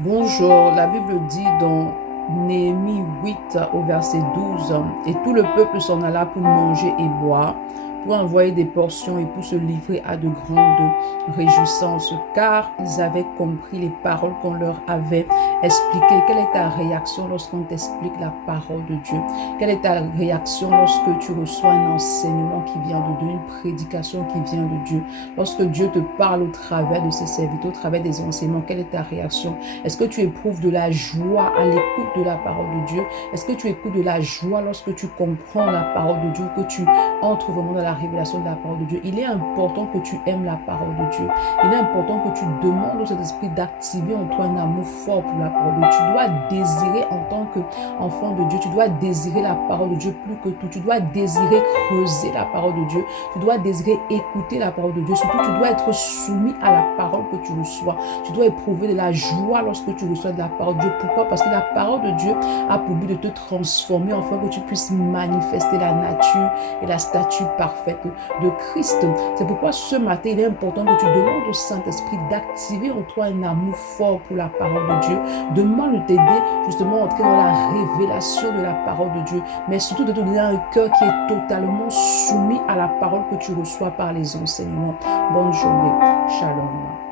Bonjour, la Bible dit dans Néhémie 8 au verset 12, et tout le peuple s'en alla pour manger et boire, pour envoyer des portions et pour se livrer à de grandes réjouissances, car ils avaient compris les paroles qu'on leur avait expliquées. Quelle est ta réaction lorsqu'on t'explique la parole de Dieu? Quelle est ta réaction lorsque tu reçois un enseignement qui vient de Dieu, une prédication qui vient de Dieu? Lorsque Dieu te parle au travers de ses serviteurs, au travers des enseignements, quelle est ta réaction? Est-ce que tu éprouves de la joie à l'écoute de la parole de Dieu? Est-ce que tu écoutes de la joie lorsque tu comprends la parole de Dieu, que tu entres vraiment dans la révélation de la parole de Dieu? Il est important que tu aimes la parole de Dieu. Il est important que tu demandes au Saint-Esprit d'activer en toi un amour fort pour la parole de Dieu. Tu dois désirer en tant qu'enfant de Dieu, tu dois désirer la parole de Dieu plus que tout. Tu dois désirer creuser la parole de Dieu. Tu dois désirer écouter la parole de Dieu. Surtout, tu dois être soumis à la parole que tu reçois. Tu dois éprouver de la joie lorsque tu reçois de la parole de Dieu. Pourquoi? Parce que la parole de Dieu a pour but de te transformer afin que tu puisses manifester la nature et la stature parfaite de Christ. C'est pourquoi ce matin, il est important que tu demandes au Saint-Esprit d'activer en toi un amour fort pour la parole de Dieu. Demande de t'aider justement à entrer dans la révélation de la parole de Dieu, mais surtout de te donner un cœur qui est totalement soumis à la parole que tu reçois par les enseignements. Bonne journée. Shalom.